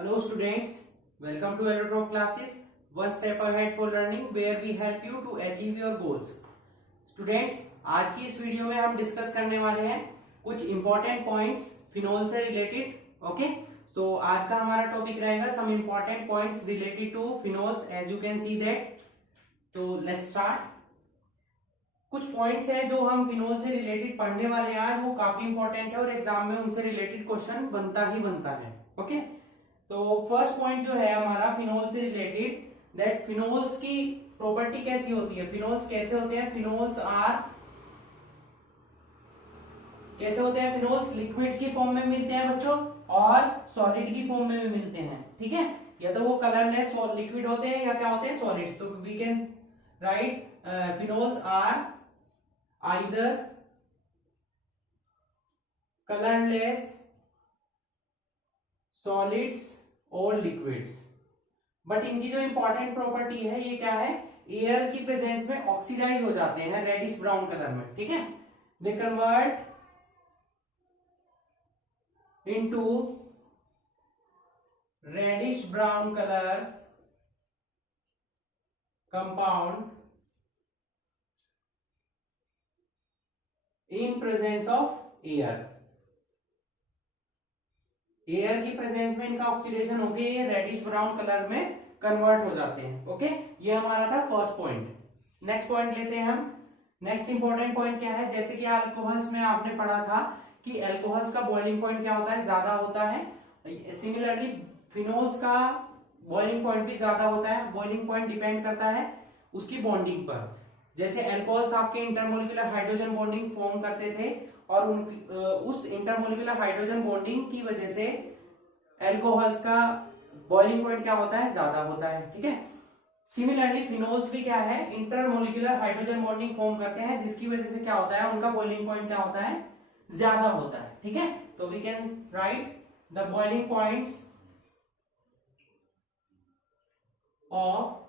Hello students, welcome to Electro classes, one step ahead for learning where we help you to achieve your goals. Students, आज की इस video में हम discuss करने वाले हैं कुछ इंपॉर्टेंट पॉइंट्स फिनोल से रिलेटेड. ओके, तो आज का हमारा टॉपिक रहेगा some important points related to phenols as you can see that. तो लेट्स स्टार्ट. कुछ पॉइंट्स हैं जो हम फिनोल से रिलेटेड पढ़ने वाले हैं आज, वो काफी इंपॉर्टेंट है और एग्जाम में उनसे रिलेटेड क्वेश्चन बनता ही बनता है. ओके, तो फर्स्ट पॉइंट जो है हमारा फिनोल से रिलेटेड, दैट फिनोल्स की प्रॉपर्टी कैसी होती है, फिनोल्स कैसे होते हैं. फिनोल्स आर कैसे होते हैं, फिनोल्स लिक्विड्स की फॉर्म में मिलते हैं बच्चों और सॉलिड की फॉर्म में भी मिलते हैं. ठीक है, या तो वो कलरलेस लिक्विड होते हैं या क्या होते हैं, सॉलिड्स. तो we can write phenols are either colourless, solids और लिक्विड्स. बट इनकी जो इंपॉर्टेंट प्रॉपर्टी है ये क्या है, एयर की प्रेजेंस में ऑक्सीडाइज हो जाते हैं रेडिश ब्राउन कलर में. ठीक है, they convert into reddish brown colour compound in presence of air. Air की प्रेजेंस में इनका ऑक्सीडेशन होकर ये रेडिश ब्राउन कलर में कन्वर्ट हो जाते हैं. ओके, ये हमारा था फर्स्ट पॉइंट. नेक्स्ट पॉइंट लेते हैं हम. नेक्स्ट इंपॉर्टेंट पॉइंट क्या है, जैसे कि अल्कोहल्स में आपने पढ़ा था कि अल्कोहल्स का बॉइलिंग पॉइंट क्या होता है, ज्यादा होता है. सिमिलरली फिनोल्स का बॉइलिंग पॉइंट भी ज्यादा होता है. बॉइलिंग पॉइंट डिपेंड करता है उसकी बॉन्डिंग पर. जैसे अल्कोहल्स आपके इंटरमोलिकुलर हाइड्रोजन बॉन्डिंग फॉर्म करते थे और उस इंटरमोलिकुलर हाइड्रोजन बॉन्डिंग की वजह से अल्कोहल्स का बॉइलिंग पॉइंट क्या होता है, ज्यादा होता है. ठीक है, सिमिलरली फिनोल्स भी क्या है, इंटरमोलिकुलर हाइड्रोजन बॉन्डिंग फॉर्म करते हैं जिसकी वजह से क्या होता है, उनका बॉइलिंग पॉइंट क्या होता है, ज्यादा होता है. ठीक है, तो we can write the boiling points of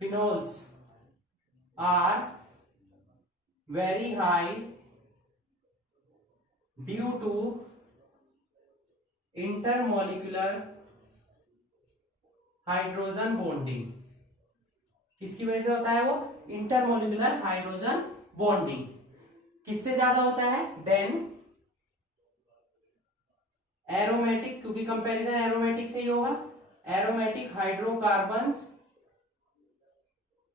phenols are very high due to intermolecular hydrogen bonding. किसकी वजह से होता है वो, इंटरमोलिकुलर हाइड्रोजन बॉन्डिंग. किससे ज्यादा होता है, देन एरोमेटिक, क्योंकि कंपैरिजन एरोमेटिक से ही होगा, एरोमेटिक हाइड्रोकार्बन्स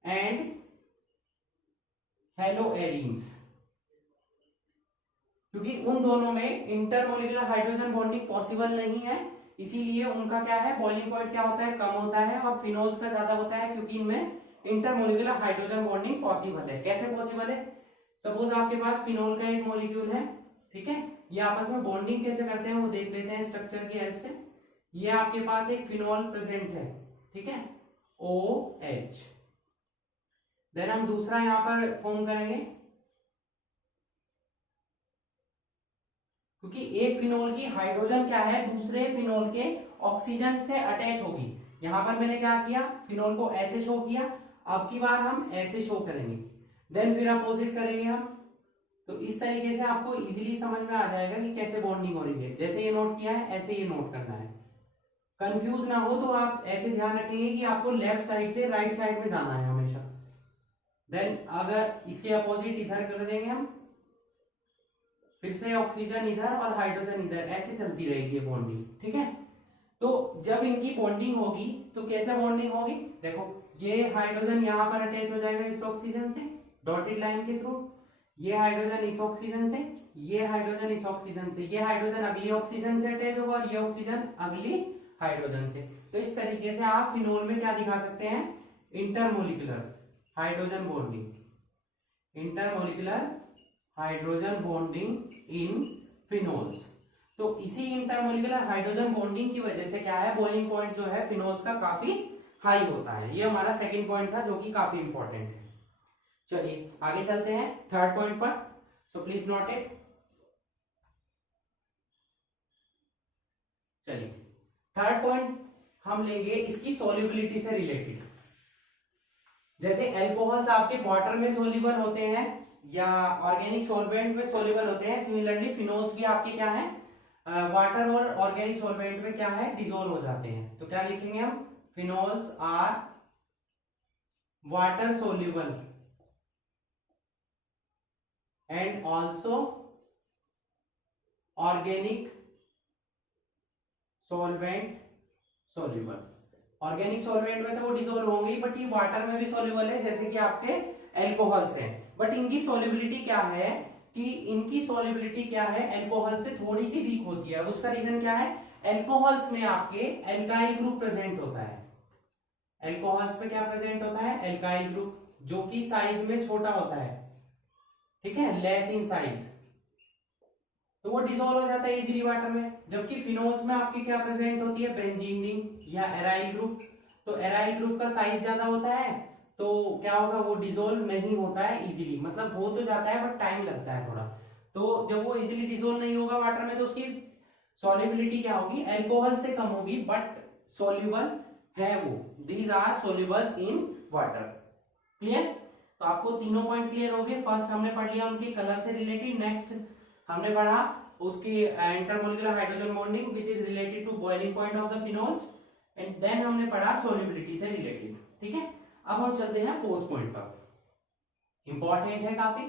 एंड हेलोएरीन्स. क्योंकि उन दोनों में इंटरमोलिकुलर हाइड्रोजन बॉन्डिंग पॉसिबल नहीं है, इसीलिए उनका क्या है, बॉइलिंग पॉइंट क्या होता है, कम होता है. और फिनोल्स का ज्यादा होता है क्योंकि इनमें इंटरमोलिकुलर हाइड्रोजन बॉन्डिंग पॉसिबल है. कैसे पॉसिबल है, सपोज आपके पास फिनोल का एक मॉलिक्यूल है. ठीक है, ये आपस में बॉन्डिंग कैसे करते हैं वो देख लेते हैं स्ट्रक्चर की हेल्प से. ये आपके पास एक फिनोल प्रेजेंट है. ठीक है, OH. देन हम दूसरा यहां पर फॉर्म करेंगे, क्योंकि एक फिनोल की हाइड्रोजन क्या है, दूसरे फिनोल के ऑक्सीजन से अटैच होगी. यहां पर मैंने क्या किया, फिनोल को ऐसे शो किया, अब की बार हम ऐसे शो करेंगे, देन फिर अपोजिट करेंगे हम. तो इस तरीके से आपको इजीली समझ में आ जाएगा कि कैसे बॉन्डिंग हो रही है. जैसे ये नोट किया है ऐसे ये नोट करना है. कंफ्यूज ना हो तो आप ऐसे ध्यान रखेंगे कि आपको लेफ्ट साइड से राइट साइड में जाना है हमेशा. देन अगर इसके अपोजिट इधर कर देंगे हम, फिर से ऑक्सीजन इधर और हाइड्रोजन इधर, ऐसे चलती रहेगी बॉन्डिंग. ठीक है, तो जब इनकी बॉन्डिंग होगी तो कैसे बॉन्डिंग होगी, देखो ये हाइड्रोजन यहां पर अटैच हो जाएगा इस ऑक्सीजन से डॉटेड लाइन के थ्रू, ये हाइड्रोजन इस ऑक्सीजन से, ये हाइड्रोजन इस ऑक्सीजन से, ये हाइड्रोजन अगली ऑक्सीजन से अटैच होगा और ये ऑक्सीजन अगली हाइड्रोजन से. तो इस तरीके से आप फिनोल में क्या दिखा सकते हैं, intermolecular hydrogen bonding, intermolecular hydrogen bonding in phenols. तो इसी इंटरमोलिकुलर हाइड्रोजन बॉन्डिंग की वजह से क्या है, बॉइलिंग पॉइंट जो है फिनोल्स का काफी हाई होता है. ये हमारा सेकंड पॉइंट था जो कि काफी इंपॉर्टेंट है. चलिए आगे चलते हैं थर्ड पॉइंट पर. So please note it. चलिए थर्ड पॉइंट हम लेंगे इसकी सॉल्युबिलिटी से रिलेटेड. जैसे अल्कोहल्स आपके वाटर में सोल्यूबल होते हैं या ऑर्गेनिक सॉल्वेंट में सोल्यूबल होते हैं, सिमिलरली फिनोल्स भी आपके क्या है, वाटर और ऑर्गेनिक सॉल्वेंट में क्या है, डिसॉल्व हो जाते हैं। तो क्या लिखेंगे हम, phenols are water soluble and also organic solvent soluble. Organic solvent में तो वो डिसॉल्व होंगे, बट ये वाटर में भी सोल्यूबल है, जैसे कि आपके एल्कोहल्स हैं। बट इनकी सॉल्युबिलिटी क्या है कि इनकी सॉल्युबिलिटी क्या है, अल्कोहल से थोड़ी सी वीक होती है। उसका रीजन क्या है, अल्कोहल्स में आपके एल्काइल ग्रुप प्रेजेंट होता है। अल्कोहल्स पे क्या प्रेजेंट होता है, एल्काइल ग्रुप, जो कि साइज में छोटा होता है, ठीक है, लेस इन साइज, तो वो डिसॉल्व हो जाता है इजीली वाटर में। जबकि फिनोल्स में आपकी क्या प्रेजेंट होती है, बेंजीन रिंग या एराइल ग्रुप। तो एराइल ग्रुप का साइज ज्यादा होता है, तो क्या होगा, वो डिसॉल्व नहीं होता है इजीली, मतलब हो तो जाता है बट टाइम लगता है थोड़ा। तो जब वो इजीली डिसॉल्व नहीं होगा वाटर में, तो उसकी सॉल्युबिलिटी क्या होगी, अल्कोहल से कम होगी, बट सोल्यूबल है वो। These are solubles in water. Clear? तो आपको तीनों पॉइंट क्लियर हो गए। फर्स्ट हमने पढ़ लिया उनके कलर से रिलेटेड, नेक्स्ट हमने पढ़ा उसकी intermolecular hydrogen bonding which is related to boiling point of the phenols, and then हमने पढ़ा सोल्युबिलिटी से रिलेटेड। ठीक है, अब हम चलते हैं फोर्थ पॉइंट पर। इंपॉर्टेंट है काफी,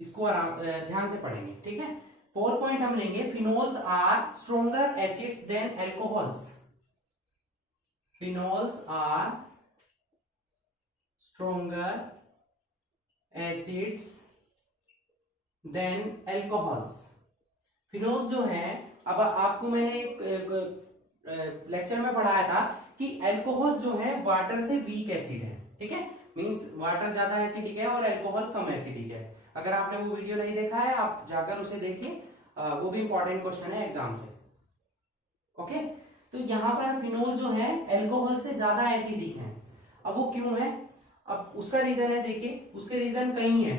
इसको ध्यान से पढ़ेंगे। ठीक है, फोर्थ पॉइंट हम लेंगे, phenols are stronger acids than alcohols. Phenols are stronger acids than alcohols. Phenols जो है, अब आपको मैंने एक लेक्चर में पढ़ाया था कि एल्कोहल्स जो है वाटर से वीक एसिड है। ठीक है, मींस वाटर ज्यादा एसिडिक है और एल्कोहल कम एसिडिक है। अगर आपने वो वीडियो नहीं देखा है, आप जाकर उसे देखिए, वो भी इंपॉर्टेंट क्वेश्चन है एग्जाम से। ओके, तो यहाँ पर फिनोल जो है एल्कोहल से ज्यादा एसिडिक है। अब वो क्यों है, अब उसका रीजन है, देखिए उसके रीजन कई है।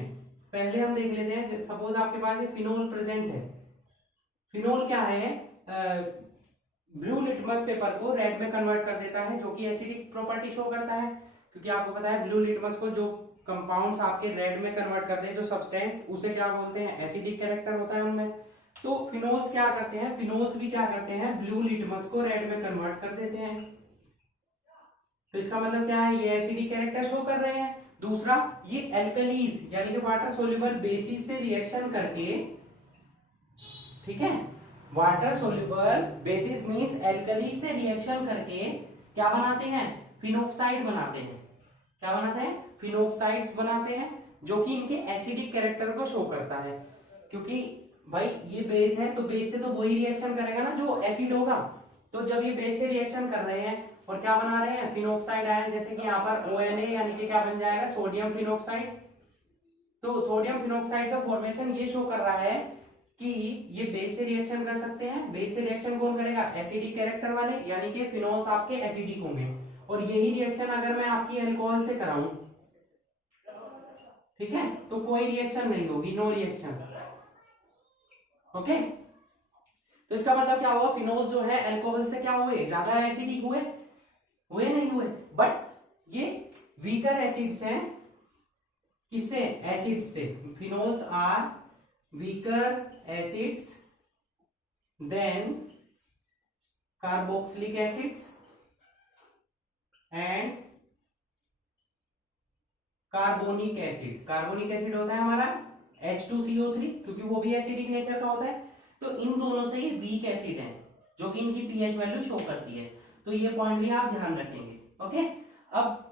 पहले हम देख लेते हैं, सपोज आपके पास एक फिनोल प्रेजेंट है। फिनोल क्या है, ब्लू लिटमस पेपर को रेड में कन्वर्ट कर देता है, जो कि एसिडिक प्रॉपर्टी शो करता है। क्योंकि आपको पता है ब्लू लिटमस को जो कंपाउंड्स आपके रेड में कन्वर्ट करते हैं, जो सब्सटेंस, उसे क्या बोलते हैं, एसिडिक कैरेक्टर होता है उनमें। तो फिनोल्स क्या करते हैं, फिनोल्स भी क्या करते हैं, ब्लू लिटमस को रेड में कन्वर्ट कर देते हैं। तो इसका मतलब क्या है, ये एसिडिक कैरेक्टर शो कर रहे हैं। दूसरा, ये एल्कलीज यानी कि वाटर सोल्यूबल बेसिस से रिएक्शन करके, ठीक है, water soluble basis means alkali से रिएक्शन करके क्या बनाते हैं, फिनोक्साइड बनाते हैं। क्या बनाते हैं, फिनोक्साइड्स बनाते हैं, जो कि इनके एसिडिक कैरेक्टर को शो करता है। क्योंकि भाई ये बेस है, तो बेस से तो वही रिएक्शन करेगा ना जो एसिड होगा। तो जब ये बेस से रिएक्शन कर रहे हैं और क्या बना रहे हैं, फिनोक्साइड आयन, जैसे कि यहाँ पर ONA यानी कि क्या बन जाएगा, सोडियम फिनोक्साइड। तो सोडियम फिनोक्साइड का फॉर्मेशन ये शो कर रहा है कि ये बेस से रिएक्शन कर सकते हैं। बेस से रिएक्शन कौन करेगा, एसिडिक कैरेक्टर वाले, यानी कि फिनोल्स आपके एसिडिक होंगे। और यही रिएक्शन अगर मैं आपकी अल्कोहल से कराऊं, ठीक है, तो कोई रिएक्शन नहीं होगी, नो रिएक्शन। ओके, तो इसका मतलब क्या हुआ, फिनोल्स जो है अल्कोहल से क्या हुए, ज्यादा एसिडिक हुए, हुए नहीं हुए, बट ये वीकर एसिड्स हैं। किससे, एसिड से। Phenols are weaker acids than carboxylic acids and carbonic acid. Carbonic acid होता है हमारा H2CO3, क्योंकि वो भी एसिडिक नेचर का होता है। तो इन दोनों से ये वीक एसिड है, जो कि इनकी pH वैल्यू शो करती है। तो ये पॉइंट भी आप ध्यान रखेंगे। ओके, अब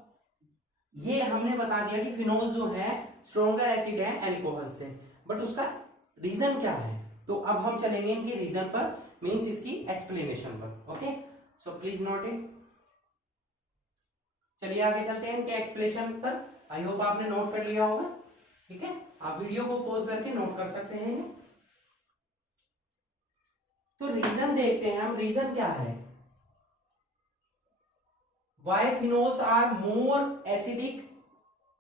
ये हमने बता दिया कि फिनोल जो है स्ट्रॉन्गर एसिड है अल्कोहल से, बट उसका रीजन क्या है। तो अब हम चलेंगे इनके रीजन पर, मींस इसकी एक्सप्लेनेशन पर। Okay, so please note it. चलिए आगे चलते हैं इनके एक्सप्लेनेशन पर। आई होप आपने नोट कर लिया होगा। ठीक है, आप वीडियो को पॉज करके नोट कर सकते हैं। तो रीजन देखते हैं हम, रीजन क्या है, why phenols are more acidic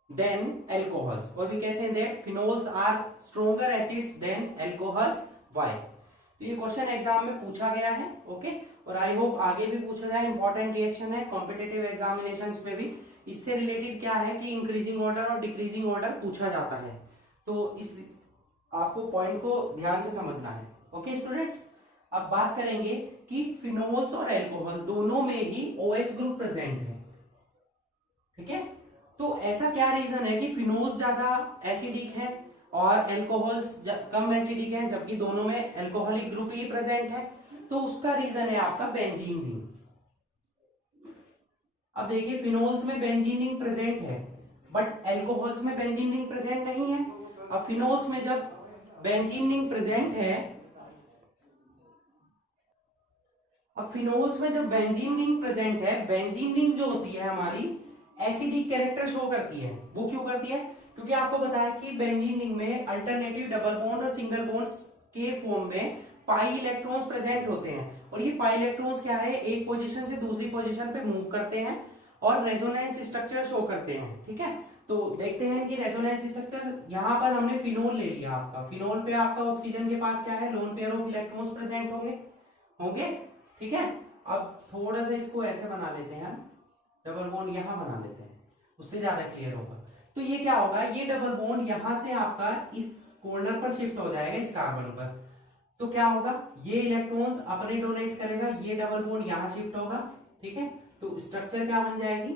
than alcohols, or we can say that phenols are stronger acids than alcohols. Why? तो ये क्वेश्चन एग्जाम में पूछा गया है। ओके, और आई होप आगे भी पूछा जाए, इंपॉर्टेंट रिएक्शन है कॉम्पिटिटिव एग्जामिनेशंस पे भी। इससे रिलेटेड क्या है कि इंक्रीजिंग ऑर्डर और डिक्रीजिंग ऑर्डर पूछा जाता है। तो इस आपको पॉइंट को ध्यान से समझना है। ओके स्टूडेंट्स, अब बात करेंगे कि फिनोल्स और अल्कोहल दोनों में ही OH ग्रुप प्रेजेंट है, ठीक है। तो ऐसा क्या रीजन है कि फिनोल्स ज्यादा एसिडिक है और अल्कोहल्स कम एसिडिक है, जबकि दोनों में अल्कोहलिक ग्रुप ही प्रेजेंट है? तो उसका रीजन है आपका बेंजीन रिंग। अब देखिए फिनोल्स में बेंजीन रिंग प्रेजेंट है बट अल्कोहल्स में बेंजीन रिंग प्रेजेंट नहीं है। अब फिनोल्स में जब बेंजीन रिंग प्रेजेंट है, अब फिनोल्स में जब बेंजीन रिंग प्रेजेंट है, बेंजीन रिंग जो होती है हमारी एसिडिक कैरेक्टर शो करती है। वो क्यों करती है? क्योंकि आपको पता है कि बेंजीन रिंग में अल्टरनेटिव डबल बॉन्ड और सिंगल बॉन्ड्स के फॉर्म में पाई इलेक्ट्रॉन्स प्रेजेंट होते हैं और ये पाई इलेक्ट्रॉन्स क्या है, एक पोजीशन से दूसरी पोजीशन पे मूव करते हैं और रेजोनेंस स्ट्रक्चर शो करते हैं, ठीक है। तो देखते हैं कि रेजोनेंस स्ट्रक्चर, यहाँ पर हमने फिनोल ले लिया आपका, फिनोल पे आपका ऑक्सीजन के पास क्या है, lone pair of electrons present होंगे होंगे ठीक है। अब थोड़ा सा इसको ऐसे बना लेते हैं, डबल बॉन्ड यहां बना लेते हैं, उससे ज्यादा क्लियर होगा। तो ये क्या होगा, ये डबल बॉन्ड यहां से आपका इस कॉर्नर पर शिफ्ट हो जाएगा इस कार्बन पर। तो क्या होगा, ये इलेक्ट्रॉन्स अपने डोनेट करेगा, ये डबल बॉन्ड यहां शिफ्ट होगा, ठीक है। तो स्ट्रक्चर क्या बन जाएगी,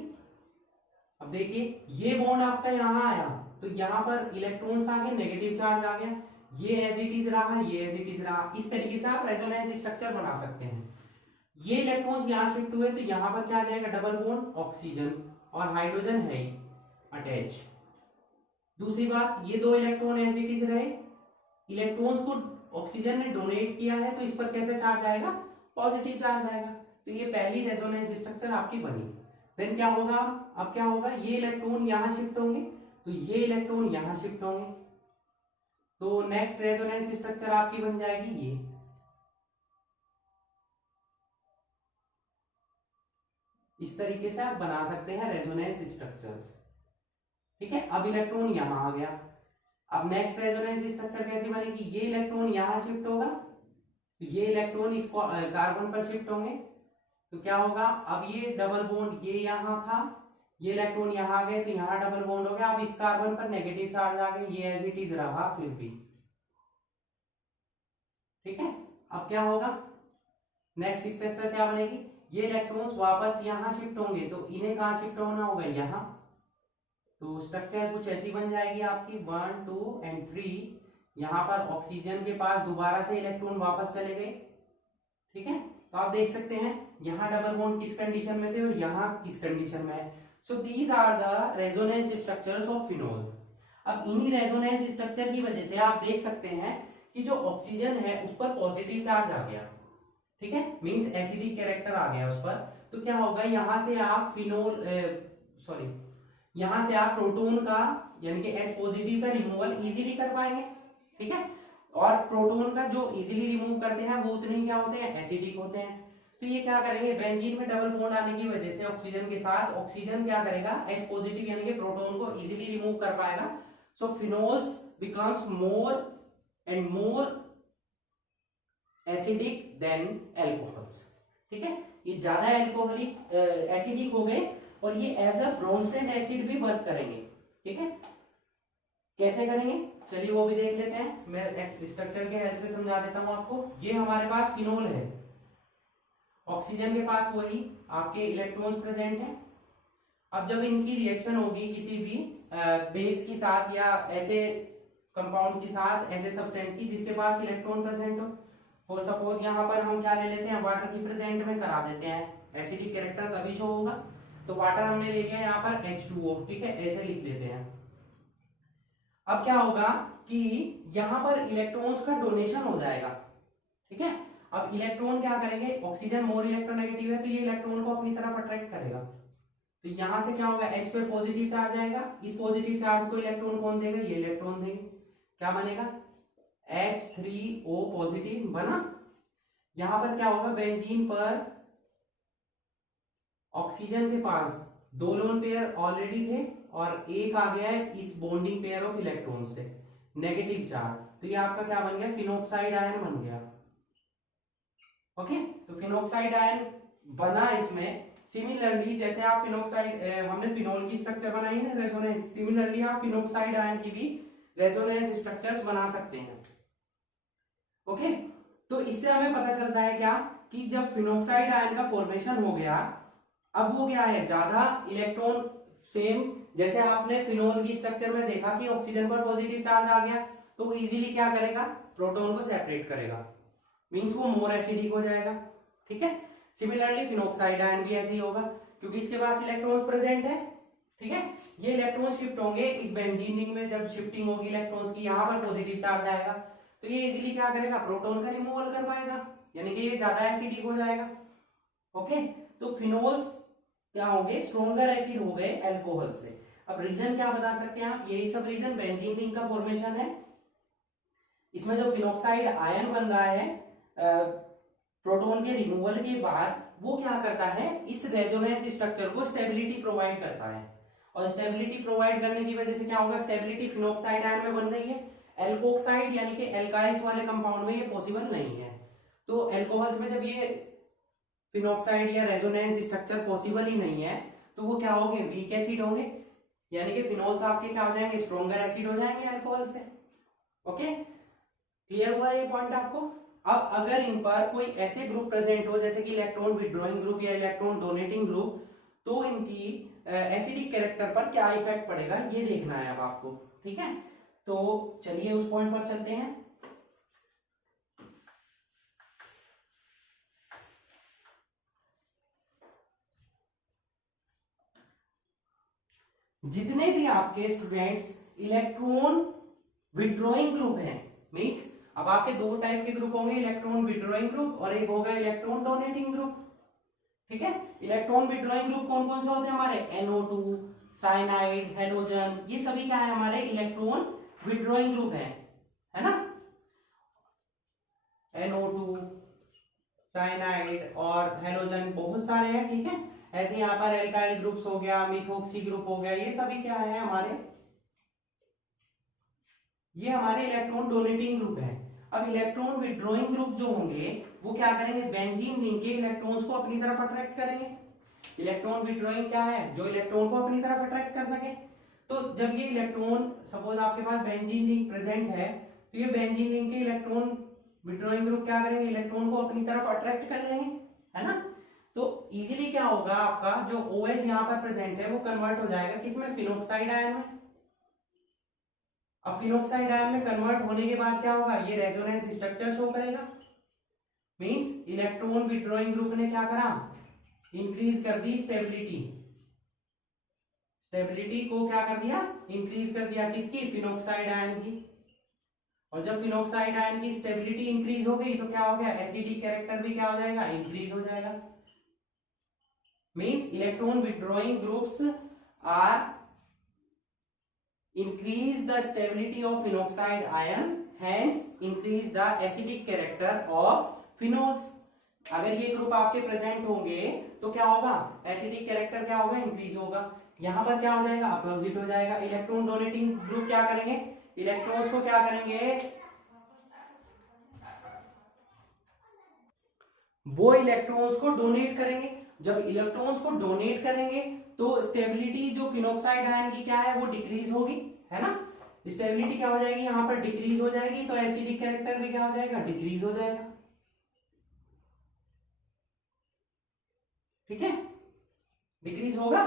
अब देखिए ये बॉन्ड आपका यहां आया तो यहां पर इलेक्ट्रॉन्स आ गए, नेगेटिव चार्ज आ गया, ये एज इट इज रहा, ये एज इट इज रहा। इस तरीके से आप रेजोनेंस स्ट्रक्चर बना सकते हैं। ये इलेक्ट्रॉन्स यहां शिफ्ट हुए तो यहां पर क्या आ जाएगा, डबल बॉन्ड ऑक्सीजन और हाइड्रोजन है अटैच। दूसरी बात, ये दो इलेक्ट्रॉन एज इट इज रहे, इलेक्ट्रॉन्स को ऑक्सीजन ने डोनेट किया है तो इस पर कैसे चार्ज आएगा, पॉजिटिव चार्ज आएगा। तो ये पहली रेजोनेंस स्ट्रक्चर आपकी बनी। देन क्या होगा, अब क्या होगा, ये इलेक्ट्रॉन यहां शिफ्ट होंगे तो ये इलेक्ट्रॉन यहां शिफ्ट होंगे, तो नेक्स्ट रेजोनेंस स्ट्रक्चर आपकी बन जाएगी ये। इस तरीके से आप बना सकते हैं रेजोनेंस स्ट्रक्चर्स, ठीक है। अब इलेक्ट्रॉन यहां आ गया, अब नेक्स्ट रेजोनेंस स्ट्रक्चर कैसी बनेगी, ये इलेक्ट्रॉन यहां शिफ्ट होगा तो ये इलेक्ट्रॉन इसको कार्बन पर शिफ्ट होंगे, तो क्या होगा, अब ये डबल बॉन्ड ये यहां था, ये इलेक्ट्रॉन यहां आ गए तो यहां डबल बॉन्ड हो गया। अब इस कार्बन पर नेगेटिव चार्ज आ गए, ये एज इट इज रहा फिर भी, ठीक है। अब क्या होगा, नेक्स्ट स्ट्रक्चर क्या बनेगी, ये इलेक्ट्रॉन्स वापस यहां शिफ्ट होंगे तो इन्हें कहां शिफ्ट होना होगा, यहां। तो स्ट्रक्चर कुछ ऐसी बन जाएगी आपकी 1 2 एंड 3। यहां पर ऑक्सीजन के पास दोबारा से इलेक्ट्रॉन वापस चले गए, ठीक है। तो आप देख सकते हैं यहां डबल बॉन्ड किस कंडीशन में थे और यहां किस कंडीशन में है। So these are the resonance structures of phenol. अब इन्हीं रेजोनेंस स्ट्रक्चर की वजह से आप देख सकते हैं कि जो ऑक्सीजन है उस पर पॉजिटिव चार्ज आ गया, ठीक है, मींस एसिडिक कैरेक्टर आ गया उस पर। तो क्या होगा, यहां से आप फिनोल यहां से आप प्रोटॉन का यानी कि H पॉजिटिव का रिमूवल इजीली कर पाएंगे, ठीक है। और प्रोटॉन का जो इजीली रिमूव करते हैं वो उतने क्या होते हैं, एसिडिक होते हैं। तो ये क्या करेंगे, बेंजीन में डबल बॉन्ड आने की वजह से ऑक्सीजन के साथ ऑक्सीजन क्या करेगा, H पॉजिटिव यानी कि प्रोटॉन को इजीली रिमूव कर पाएगा। So phenols becomes more and more acidic than alcohols, ठीक है। ये ज्यादा अल्कोहलिक एसिडिक हो गए और ये एज अ ब्रोंस्टेड एसिड भी वर्क करेंगे, ठीक है। कैसे करेंगे, चलिए वो भी देख लेते हैं। मैं स्ट्रक्चर के हेल्प से समझा देता हूं आपको। ये हमारे पास फिनोल है, ऑक्सीजन के पास वही आपके इलेक्ट्रॉन्स प्रेजेंट हैं। अब जब इनकी रिएक्शन होगी किसी भी बेस के साथ या ऐसे कंपाउंड के साथ, ऐसे सब्सटेंस की जिसके पास इलेक्ट्रॉन प्रेजेंट हो, फॉर सपोज यहाँ पर हम क्या ले लेते हैं, वाटर की प्रेजेंट में करा देते हैं, एसिडिक कैरेक्टर तभी शो होगा। तो वाटर हमने ले लिया यहाँ पर H2O, ठीक है, ऐसे लिख लेते हैं। अब क्या होगा कि यहाँ पर इलेक्ट्रॉन्स का डोनेशन हो जाएगा, ठीक है। अब इलेक्ट्रॉन क्या करेंगे, ऑक्सीजन मोर इलेक्ट्रोनेगेटिव है तो ये इलेक्ट्रॉन को अपनी तरफ अट्रैक्ट करेगा। तो यहां से क्या होगा, H पे पॉजिटिव चार्ज आएगा, इस पॉजिटिव चार्ज को इलेक्ट्रॉन कौन देगा, ये इलेक्ट्रॉन देंगे। क्या बनेगा, H3O पॉजिटिव बना। यहां पर क्या होगा, बेंजीन पर ऑक्सीजन के पास दो लोन पेयर ऑलरेडी थे और एक आ गया है इस बॉन्डिंग पेयर ऑफ इलेक्ट्रॉन से, नेगेटिव चार्ज। तो ये आपका क्या बन गया, फिनोक्साइड आयन बन गया, ओके। तो फिनोक्साइड आयन बना इसमें। सिमिलरली जैसे आप फिनोक्साइड, हमने फिनोल की स्ट्रक्चर बनाई है ना रेजोनेंस, सिमिलरली आप फिनोक्साइड आयन की भी रेजोनेंस स्ट्रक्चर्स बना सकते हैं, ओके। तो इससे हमें पता चलता है क्या कि जब फिनोक्साइड आयन का फॉर्मेशन हो गया, अब वो क्या है, ज्यादा इलेक्ट्रॉन, सेम जैसे आपने फिनोल की स्ट्रक्चर में देखा कि ऑक्सीजन पर पॉजिटिव चार्ज आ गया तो वो इजीली क्या करेगा, प्रोटॉन को सेपरेट करेगा, मींस वो मोर एसिडिक हो जाएगा। ठीक है, सिमिलरली फिनोक्साइड आयन भी ऐसे ही होगा क्योंकि इसके पास इलेक्ट्रॉन्स प्रेजेंट है। ठीक है, ये इलेक्ट्रॉन शिफ्ट होंगे इस बेंजीन रिंग में, जब शिफ्टिंग होगी इलेक्ट्रॉन्स की, यहाँ पर पॉजिटिव चार्ज आएगा तो ये इजीली क्या करेगा, प्रोटॉन का रिमूवल कर पाएगा, यानी कि ये ज्यादा एसिडिक हो जाएगा। ओके, तो फिनोल्स क्या होंगे, स्ट्रॉन्गर एसिड हो गए अल्कोहल से। अब रीजन क्या बता सकते हैं आप, यही सब रीजन बेंजीन रिंग का फॉर्मेशन है। इसमें जो फिनोक्साइड आयन बन रहा है प्रोटॉन के रिमूवल के बाद, वो क्या करता है, इस रेजोनेंस स्ट्रक्चर को स्टेबिलिटी प्रोवाइड करता है, और स्टेबिलिटी प्रोवाइड करने की वजह से क्या होगा, स्टेबिलिटी फिनोक्साइड आयन में बन रही है। एल्कोक्साइड यानी कि एल्काइल्स वाले कंपाउंड में ये पॉसिबल नहीं है। तो अल्कोहल्स में जब ये फिनोक्साइड या रेजोनेंस स्ट्रक्चर पॉसिबल ही नहीं है तो वो क्या होंगे, वीक एसिड होंगे, यानी कि फिनोल्स आपके क्या हो जाएंगे, स्ट्रॉन्गर एसिड हो जाएंगे अल्कोहल से। ओके, क्लियर हुआ ये पॉइंट आपको। अब अगर इन पर कोई ऐसे ग्रुप प्रेजेंट हो जैसे कि इलेक्ट्रॉन विड्रॉइंग ग्रुप या इलेक्ट्रॉन डोनेटिंग ग्रुप, तो इनकी एसिडिक कैरेक्टर पर क्या इफेक्ट पड़ेगा ये देखना है अब आपको। ठीक है, तो चलिए उस पॉइंट पर चलते हैं। जितने भी आपके स्टूडेंट्स इलेक्ट्रॉन विड्रॉइंग ग्रुप हैं, मींस अब आपके दो टाइप के ग्रुप होंगे, इलेक्ट्रॉन विड्रॉइंग ग्रुप और एक होगा इलेक्ट्रॉन डोनेटिंग ग्रुप। ठीक है, इलेक्ट्रॉन विड्रॉइंग ग्रुप कौन कौन से होते हैं हमारे, NO2, साइनाइड, हेलोजन, ये सभी क्या है हमारे इलेक्ट्रॉन विड्रॉइंग ग्रुप है ना। NO2, साइनाइड और हेलोजन बहुत सारे हैं। ठीक है, ऐसे यहाँ पर एल्काइल ग्रुप्स हो गया, मिथोक्सी ग्रुप हो गया, ये सभी क्या है हमारे, ये हमारे इलेक्ट्रॉन डोनेटिंग ग्रुप है। अब इलेक्ट्रॉन विड्रॉइंग ग्रुप जो होंगे वो क्या करेंगे, बेंजीन रिंग के इलेक्ट्रॉन्स को अपनी तरफ अट्रैक्ट करेंगे। इलेक्ट्रॉन विड्रॉइंग क्या है, जो इलेक्ट्रॉन को अपनी तरफ अट्रैक्ट कर सके। तो जब ये इलेक्ट्रॉन, सपोज आपके पास बेंजीन रिंग प्रेजेंट है, तो ये बेंजीन रिंग के इलेक्ट्रॉन विड्रॉइंग ग्रुप क्या करेंगे, इलेक्ट्रॉन को अपनी तरफ अट्रैक्ट कर लेंगे, है ना। तो इजीली क्या होगा, आपका जो OH यहाँ पर प्रेजेंट है वो कन्वर्ट हो जाएगा किसमें, फिनोक्साइड आयन में। अब फिनोक्साइड आयन में कन्वर्ट होने के बाद क्या होगा, ये रेजोनेंस स्ट्रक्चर शो करेगा, मींस इलेक्ट्रॉन विड्रॉइंग ग्रुप ने क्या करा, इंक्रीज कर दी स्टेबिलिटी, स्टेबिलिटी को क्या कर दिया, इंक्रीज कर दिया, किसकी, फिनोक्साइड आयन की। और जब फिनोक्साइड आयन की स्टेबिलिटी इंक्रीज हो गई तो क्या हो गया, एसिडिक कैरेक्टर भी क्या हो जाएगा, इंक्रीज हो जाएगा। Means electron withdrawing groups are increase the stability of phenoxide ion, hence increase the acidic character of phenols। अगर ये ग्रुप आपके प्रेजेंट होंगे तो क्या होगा, एसिडिक कैरेक्टर क्या होगा, इंक्रीज होगा। यहाँ पर क्या हो जाएगा, अपोजिट हो जाएगा। इलेक्ट्रॉन डोनेटिंग ग्रुप क्या करेंगे, इलेक्ट्रॉन्स को क्या करेंगे, वो इलेक्ट्रॉन्स को डोनेट करेंगे। जब इलेक्ट्रॉन्स को डोनेट करेंगे तो स्टेबिलिटी जो फिनोक्साइड आयन की क्या है, वो डिक्रीज होगी, है ना। स्टेबिलिटी क्या हो जाएगी, यहां पर डिक्रीज हो जाएगी, तो एसिडिक कैरेक्टर भी क्या हो जाएगा, डिक्रीज हो जाएगा। ठीक है, डिक्रीज होगा।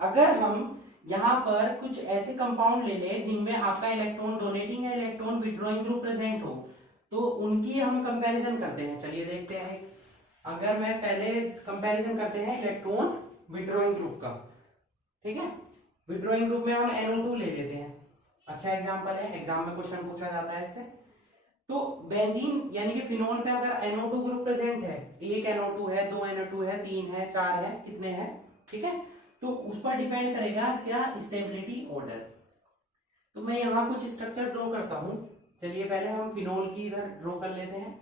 अगर हम यहां पर कुछ ऐसे कंपाउंड ले लें जिनमें आपका इलेक्ट्रॉन डोनेटिंग या इलेक्ट्रॉन विड्रॉइंग ग्रुप प्रेजेंट हो, तो उनकी हम कंपैरिजन करते हैं। चलिए देखते हैं। अगर मैं पहले कंपैरिजन करते हैं इलेक्ट्रॉन विड्रॉइंग ग्रुप का। ठीक है, विड्रॉइंग ग्रुप में हम NO2 ले लेते हैं, अच्छा एग्जांपल है, एग्जाम में क्वेश्चन पूछा जाता है इससे। तो बेंजीन यानी कि फिनोल पे अगर NO2 ग्रुप प्रेजेंट है, एक NO2 है, दो NO2 है, तीन है, चार है, कितने हैं, ठीक है, तो उस पर डिपेंड करेगा क्या, स्टेबिलिटी ऑर्डर। तो मैं यहाँ कुछ स्ट्रक्चर ड्रॉ करता हूं। चलिए पहले हम फिनोल की इधर ड्रॉ कर लेते हैं।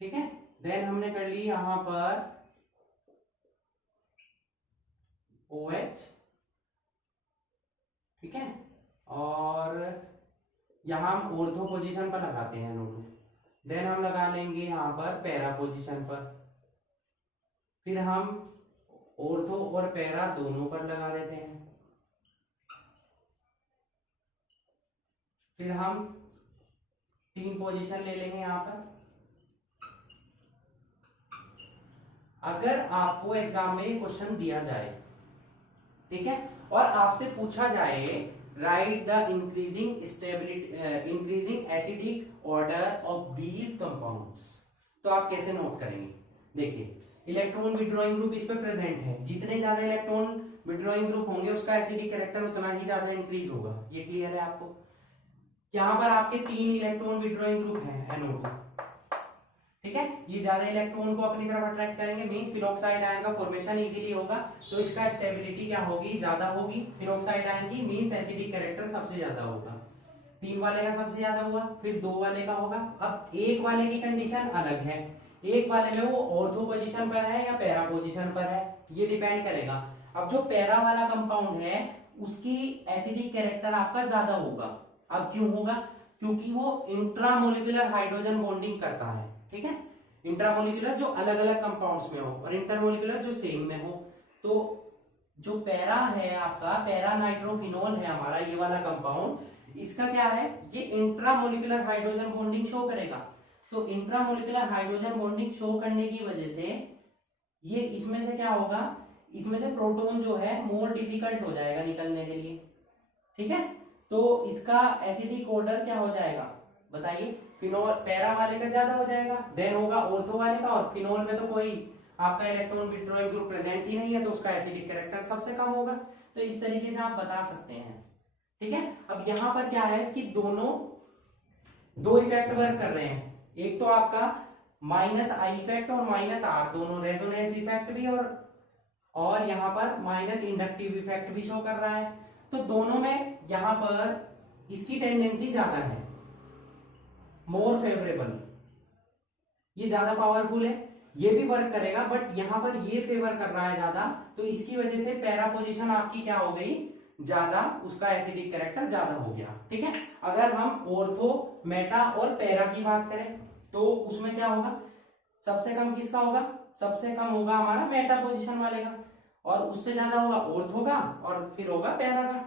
ठीक है, देन हमने कर ली यहां पर OH, ठीक है, और यहां हम ऑर्थो पोजीशन पर लगाते हैं NO2। देन हम लगा लेंगे यहां पर पैरा पोजीशन पर, फिर हम ऑर्थो और पैरा दोनों पर लगा देते हैं, फिर हम 3 पोजीशन ले लेंगे यहाँ पर। अगर आपको एग्जाम में ये क्वेश्चन दिया जाए, ठीक है, और आपसे पूछा जाए right the increasing stability increasing acidic order of these compounds, तो आप कैसे नोट करेंगे? देखिए, इलेक्ट्रॉन विड्रॉइंग ग्रुप इस पे प्रेजेंट है, जितने ज्यादा इलेक्ट्रॉन विड्रॉइंग ग्रुप होंगे उसका एसिडिक कैरेक्टर उतना ही ज्यादा इंक्रीज होगा। ये क्लियर है आपको? यहाँ पर आपके 3 इलेक्ट्रॉन विड्रॉइंग ग्रुप हैं NO2, ठीक है, ये ज्यादा इलेक्ट्रॉन को अपनी तरफ अट्रैक्ट करेंगे, मींस फिनोक्साइड आयन का फॉर्मेशन इजीली होगा, तो इसका स्टेबिलिटी क्या होगी? ज्यादा होगी फिनोक्साइड आयन की, मींस एसिडिक कैरेक्टर सबसे ज्यादा होगा। 3 वाले का सबसे ज्यादा हुआ, फिर 2 वाले का होगा। अब 1 वाले की कंडीशन अलग है, 1 वाले में वो ऑर्थो पोजीशन पर है या पैरा पोजीशन पर है, ये डिपेंड करेगा। अब जो पैरा वाला कंपाउंड है उसकी एसिडिक कैरेक्टर आपका ज्यादा होगा। अब क्यों होगा? क्योंकि वो इंट्रामोलिकुलर हाइड्रोजन बॉन्डिंग करता है, ठीक है, इंट्रामोलिकुलर जो अलग अलग कंपाउंड्स में हो और इंटरमोलिकुलर जो सेम में हो। तो जो पैरा है आपका, पैरा नाइट्रोफिनोल है हमारा ये वाला कंपाउंड, इसका क्या है? ये इंट्रामोलिकुलर हाइड्रोजन बॉन्डिंग शो करेगा। तो इंट्रामोलिकुलर हाइड्रोजन बॉन्डिंग शो करने की वजह से ये इसमें से क्या होगा? इसमें से प्रोटॉन जो है मोर डिफिकल्ट हो जाएगा निकलने के लिए, ठीक है, तो इसका एसिडिक ऑर्डर क्या हो जाएगा बताइए? फिनोल पैरा वाले का ज्यादा हो जाएगा, देन होगा ऑर्थो वाले का, और फिनोल में तो कोई आपका इलेक्ट्रॉन विड्रॉइंग ग्रुप प्रेजेंट ही नहीं है, तो उसका एसिडिक कैरेक्टर सबसे कम होगा। तो इस तरीके से आप बता सकते हैं, ठीक है। अब यहाँ पर क्या है कि दोनों 2 इफेक्ट वर्क कर रहे हैं, एक तो आपका माइनस आई इफेक्ट और माइनस आर, दोनों रेजोनेंस इफेक्ट भी और यहाँ पर माइनस इंडक्टिव इफेक्ट भी शो कर रहा है। तो दोनों में यहाँ पर इसकी टेंडेंसी ज्यादा है, मोर फेवरेबल, ये ज्यादा पावरफुल है, ये भी वर्क करेगा, बट यहाँ पर ये फेवर कर रहा है ज्यादा, तो इसकी वजह से पैरा पोजीशन आपकी क्या हो गई? ज्यादा, उसका एसिडिक कैरेक्टर ज्यादा हो गया, ठीक है। अगर हम ऑर्थो, मेटा और पैरा की बात करें तो उसमें क्या होगा? सबसे कम किसका होगा? सबसे कम होगा हमारा मेटा पोजीशन वाले का, और उससे ज्यादा होगा ऑर्थो का, और फिर होगा पैरा का,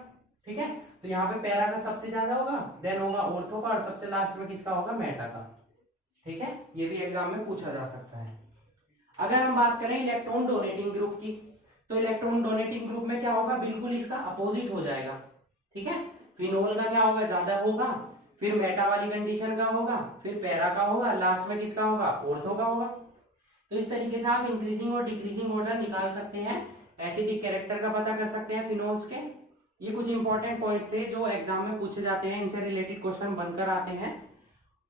ठीक है। तो यहाँ पे पैरा का सबसे ज्यादा होगा, देन होगा ऑर्थो का, और सबसे लास्ट में किसका होगा? मेटा का, ठीक है। ये भी एग्जाम में पूछा जा सकता है। अगर हम बात करें इलेक्ट्रॉन डोनेटिंग ग्रुप की, तो इलेक्ट्रॉन डोनेटिंग ग्रुप में क्या होगा? बिल्कुल इसका अपोजिट हो जाएगा, ठीक है। फिनोल का क्या होगा? ज्यादा होगा, फिर मेटा वाली कंडीशन का होगा, फिर पैरा का होगा, लास्ट में किसका होगा? ऑर्थो का होगा। तो इस तरीके से आप इंक्रीजिंग और डिक्रीजिंग ऑर्डर निकाल सकते हैं, एसिडिक कैरेक्टर का पता कर सकते हैं फिनोल्स के। ये कुछ इंपॉर्टेंट पॉइंट्स थे जो एग्जाम में पूछे जाते हैं, इनसे रिलेटेड क्वेश्चन बनकर आते हैं।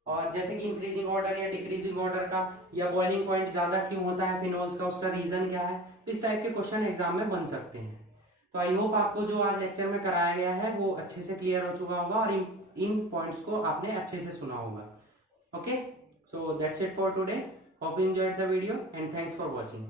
और जैसे कि इंक्रीजिंग ऑर्डर या डिक्रीजिंग ऑर्डर का, या बॉइलिंग पॉइंट ज्यादा क्यों होता है फिनोल्स का, उसका रीजन क्या है, तो इस टाइप के क्वेश्चन एग्जाम में बन सकते हैं। तो आई होप आपको जो आज लेक्चर में कराया गया है वो अच्छे से क्लियर हो चुका होगा, और इन पॉइंट्स को आपने अच्छे से सुना होगा। Okay, so that's it for today, hope you enjoyed the video and thanks for watching.